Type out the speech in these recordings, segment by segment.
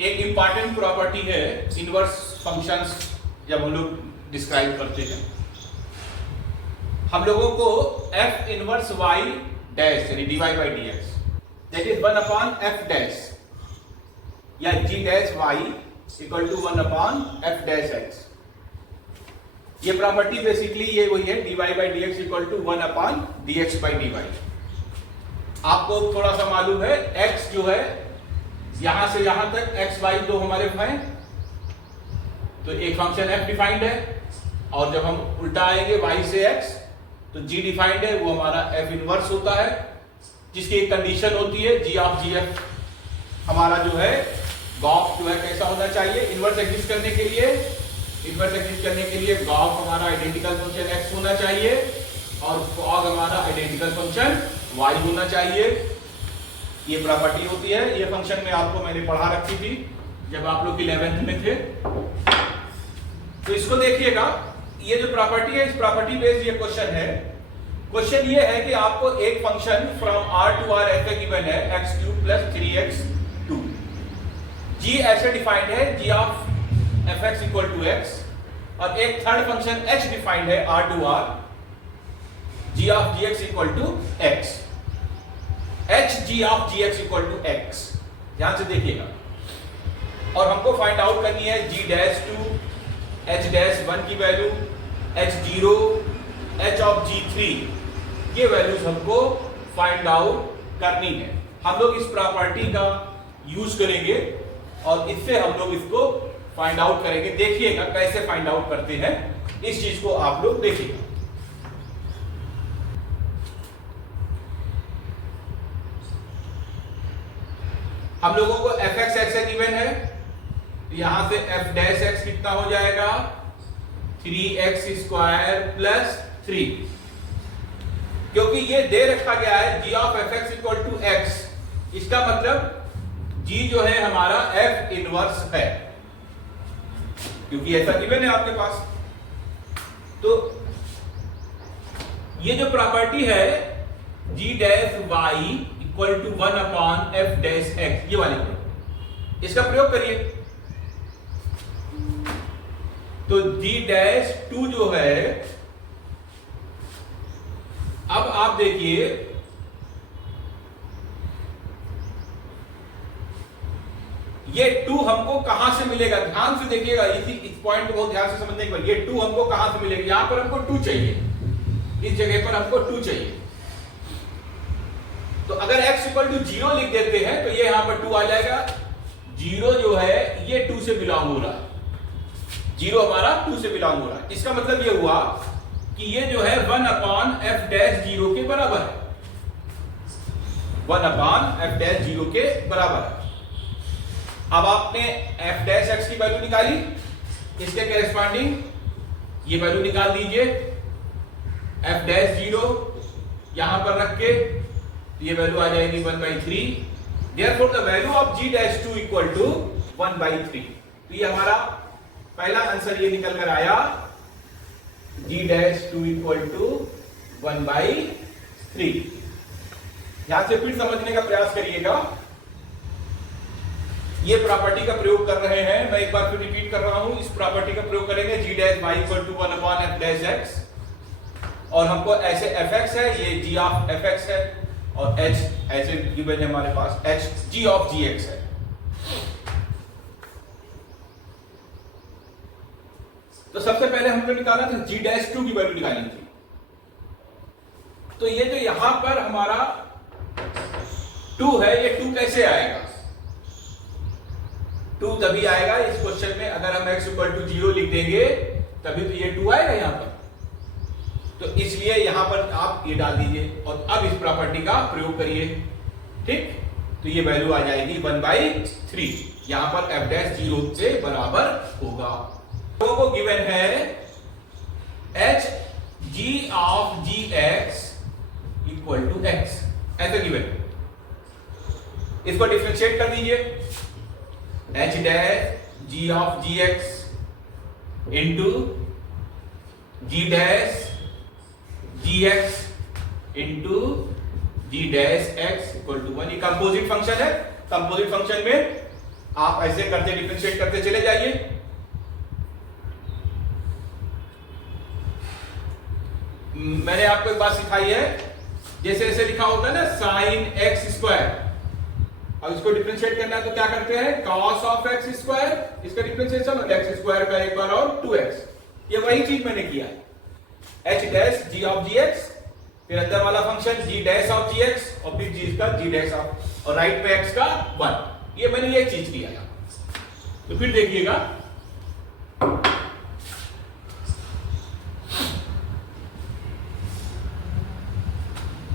एक important property है inverse functions जब हम लोग डिस्क्राइब करते हैं, हम लोगों को f इनवर्स y डैश यानी dy by dx that is 1 upon f dash या g dash y equal to 1 upon f dash x। ये प्रॉपर्टी बेसिकली ये वही है dy by dx equal to 1 upon dx by dy। आपको थोड़ा सा मालूम है x जो है यहां से यहां तक x y दो हमारे हैं, तो एक फंक्शन f डिफाइंड है, और जब हम उल्टा आएंगे y से x तो g डिफाइंड है, वो हमारा f इनवर्स होता है, जिसकी एक कंडीशन होती है g ऑफ gf हमारा जो है गॉफ जो है कैसा होना चाहिए इनवर्स एग्जिस्ट करने के लिए। इनवर्स एग्जिस्ट करने के लिए गॉफ हमारा आइडेंटिकल फंक्शन x होना चाहिए और फॉग हमारा आइडेंटिकल फंक्शन y होना चाहिए। ये प्रॉपर्टी होती है, ये फंक्शन में आपको मैंने पढ़ा रखी थी जब आप लोग 11th में थे। तो इसको देखिएगा, ये जो प्रॉपर्टी है इस प्रॉपर्टी बेस्ड ये क्वेश्चन है। क्वेश्चन ये है कि आपको एक function from r to r ऐसे गिवन है x³ + 3x2। g ऐसे डिफाइंड है g of fx equal to x, और एक थर्ड फंक्शन h डिफाइंड है r to r g of gx equal to x, h g of gx equal to x। ध्यान से देखिएगा, और हमको फाइंड आउट करनी है g डैश 2 h डैश 1 की value, h0 h of g3 ये वैल्यूज हमको फाइंड आउट करनी है। हम लोग इस प्रॉपर्टी का यूज करेंगे और इससे हम लोग इसको फाइंड आउट करेंगे। देखिएगा कैसे फाइंड आउट करते हैं, इस चीज को आप लोग देखिएगा। हम लोगों को fx ऐसे गिवन है, यहां से f डैश x कितना हो जाएगा 3x² + 3, क्योंकि ये दे रखा गया है g of fx equal to x, इसका मतलब g जो है हमारा f इनवर्स है, क्योंकि ऐसा गिवन है आपके पास। तो ये जो प्रॉपर्टी है g dash y equal to 1 upon f dash x, ये वाली इसका प्रयोग करिए। तो g डैश 2 जो है, अब आप देखिए ये 2 हमको कहां से मिलेगा, ध्यान से देखिएगा, इस पॉइंट को बहुत ध्यान से समझने के बाद ये 2 हमको कहां से मिलेगा। यहां पर हमको 2 चाहिए, इस जगह पर हमको 2 चाहिए, तो अगर x इक्वल टू 0 लिख देते हैं तो ये यहां पर 2 आ जाएगा। 0 जो है ये 2 से बिलोंग हो रहा है, 0 हमारा 2 से बिलोंग हो रहा है। इसका मतलब ये हुआ कि ये जो है 1 अपॉन f डैश 0 के बराबर है, 1 अपॉन f डैश 0 के बराबर है। अब आपने f डैश x की वैल्यू निकाली, इसके करेस्पॉन्डिंग ये वैल्यू निकाल दीजिए, f डैश 0 यहां पर रख के ये वैल्यू आ जाएगी 1/3। Therefore the value of g dash 2 equal to 1/3। तो ये हमारा पहला आंसर ये निकल कर आया, g डैश 2 इक्वल टू 1/3। यहां से फिर समझने का प्रयास करिएगा, ये प्रॉपर्टी का प्रयोग कर रहे हैं, मैं एक बार फिर रिपीट कर रहा हूं, इस प्रॉपर्टी का प्रयोग करेंगे g dash y equal to 1 upon f dash x, और हमको ऐसे fx है, ये g ऑफ fx है, और h ऐसे गिवन है हमारे पास h g ऑफ gx है। तो सबसे पहले हमने निकाला था g डैश 2 की वैल्यू निकाली थी, तो ये जो यहां पर हमारा 2 है, ये 2 कैसे आएगा, 2 तभी आएगा इस क्वेश्चन में अगर हम x इक्वल टू 0 लिख देंगे, तभी तो ये 2 आएगा यहां पर। तो इसलिए यहां पर आप ये डाल दीजिए और अब इस प्रॉपर्टी का प्रयोग करिए, ठीक। तो ये वैल्यू आ जाएगी 1/3, यहां पर f डैश 0 से बराबर होगा। लोगों को गिवन है h g of gx equal to x, ऐसा गिवन, इसको डिफरेंशिएट कर दीजिए, h dash g of gx into g dash gx into g dash x equal to 1। ये कंपोजिट फंक्शन है, कंपोजिट फंक्शन में आप ऐसे करते डिफरेंशिएट करते चले जाइए। मैंने आपको एक बात सिखाई है, जैसे ऐसे लिखा होता है ना साइन एक्स स्क्वायर, अब इसको डिफरेंशिएट करना है तो क्या करते हैं, cos ऑफ एक्स स्क्वायर, इसका डिफरेंशिएशन और एक्स स्क्वायर का एक बार और 2x। ये वही चीज मैंने किया है, h dash g of gx, फिर अंदर वाला function g dash of gx और फिर g का g डैश ऑफ, और राइट पे x का 1। ये मैंने ये चीज किया है। तो फिर देखिएगा,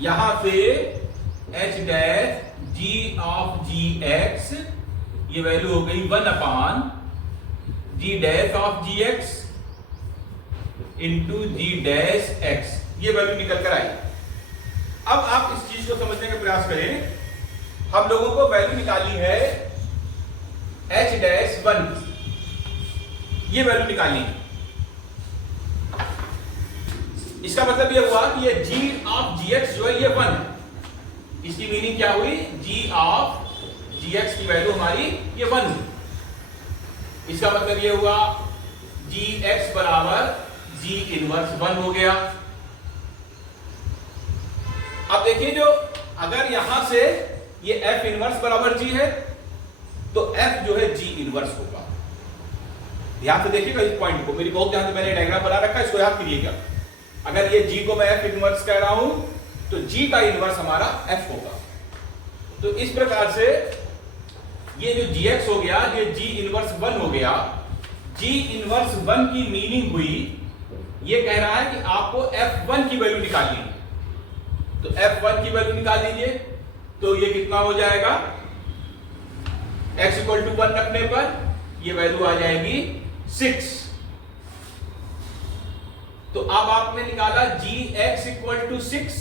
यहां पे h dash g of gx, ये वैल्यू हो गई 1 अपान g dash of gx into g dash x, ये वैल्यू निकल कर आई। अब आप इस चीज को समझने का प्रयास करें। हम लोगों को वैल्यू निकालनी है h डैश 1, ये वैल्यू निकालनी है। इसका मतलब ये हुआ कि ये g ऑफ gx जो है ये 1 है। इसकी मीनिंग क्या हुई, g ऑफ gx की वैल्यू हमारी ये 1 हुई। इसका मतलब ये हुआ gx बराबर g इनवर्स 1 हो गया। अब देखिए, जो अगर यहां से ये f इनवर्स बराबर g है तो f जो है g इनवर्स होगा। ध्यान से देखिएगा इस पॉइंट को, मेरी बहुत ध्यान से मैंने डायग्राम बना रखा है, इसको याद करिएगा। अगर ये g को मैं f इनवर्स कह रहा हूं तो g का इनवर्स हमारा f होगा। तो इस प्रकार से ये जो gx हो गया, ये g इनवर्स 1 हो गया। g इनवर्स 1 की मीनिंग हुई, ये कह रहा है कि आपको f1 की वैल्यू निकालनी है। तो f1 की वैल्यू निकाल लीजिए, तो ये कितना हो जाएगा, x इक्वल टू 1 रखने पर ये वैल्यू आ जाएगी 6। तो अब आपने निकाला gx इक्वल टू 6,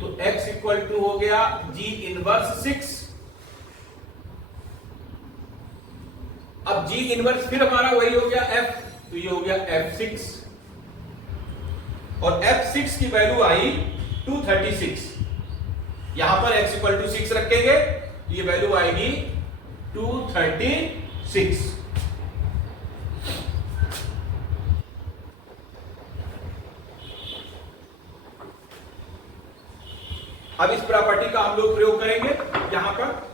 तो x इक्वल टू हो गया g इनवर्स 6। अब g इनवर्स फिर हमारा वही हो गया f, तो ये हो गया f6, और f6 की वैल्यू आई 236। यहां पर x इक्वल टू 6 रखेंगे तो ये वैल्यू आएगी 236। अब इस प्रॉपर्टी का हम लोग प्रयोग करेंगे यहां पर।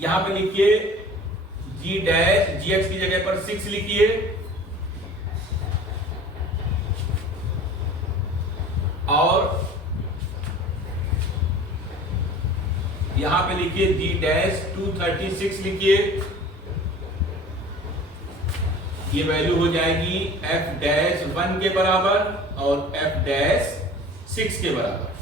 यहां पे लिखिए g डैश gx की जगह पर 6 लिखिए, और यहां पे लिखिए g डैश 236 लिखिए। ये वैल्यू हो जाएगी f डैश 1 के बराबर और f डैश 6 के बराबर।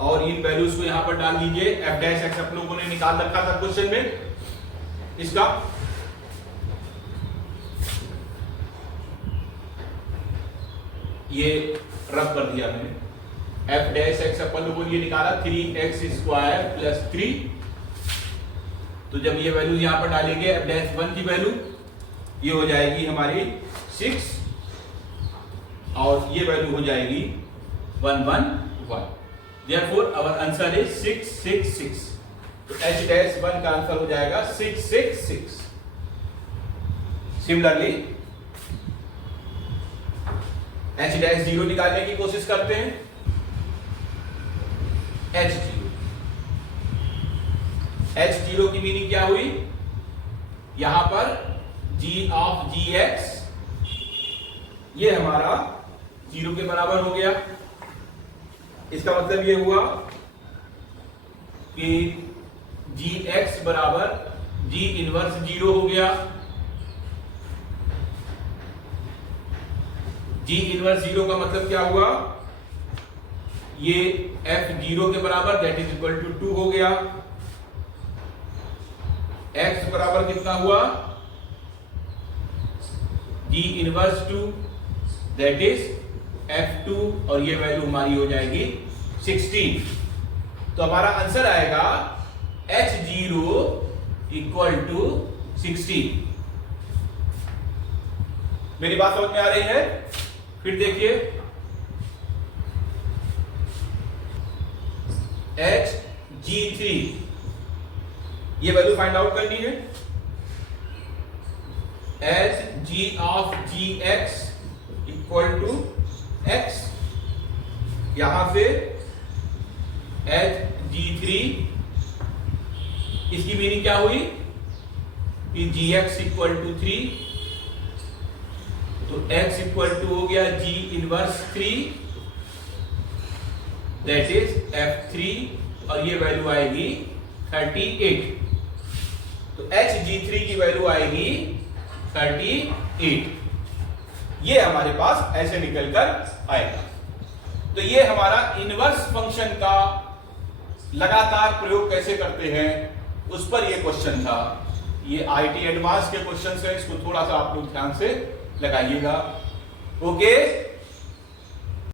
और इन वैल्यूज को यहां पर डाल दीजिए। f डैश x आप लोगों ने निकाल रखा था क्वेश्चन में, इसका ये रब कर दिया मैंने। f डैश x अपन लोगों ने ये निकाला 3x स्क्वायर प्लस 3। तो जब ये वैल्यू यहां पर डालेंगे f डैश 1 की वैल्यू, ये हो जाएगी हमारी 6, और ये वैल्यू हो जाएगी 111। Therefore our answer is 666। तो h डैश 1 का आंसर हो जाएगा 666। सिमिलरली h डैश 0 निकालने की कोशिश करते हैं। h0 की मीनिंग क्या हुई, यहां पर g ऑफ gx ये हमारा 0 के बराबर हो गया। इसका मतलब ये हुआ कि gx बराबर g इनवर्स 0 हो गया। g इनवर्स 0 का मतलब क्या हुआ, ये f0 के बराबर दैट इज इक्वल टू 2 हो गया। x बराबर कितना हुआ, g inverse 2 that is f2, और ये वैल्यू हमारी हो जाएगी 16। तो हमारा आंसर आएगा h0 इक्वल टू 16। मेरी बात समझ में आ रही है? फिर देखिए Hg3 ये वैल्यू फाइंड आउट करनी है। Hg of gx equal to x, यहां से Hg3 इसकी मीनिंग क्या हुई कि gx इक्वल टू 3, तो x इक्वल टू हो गया g inverse 3 that is f3 और ये वैल्यू आएगी 38। तो Hg3 की वैल्यू आएगी 38, ये हमारे पास ऐसे निकल कर आएगा। तो ये हमारा इनवर्स फंक्शन का लगातार प्रयोग कैसे करते हैं उस पर ये क्वेश्चन था। ये आईटी एडवांस के क्वेश्चन है, इसको थोड़ा सा आप लोग ध्यान से लगाइएगा। ओके।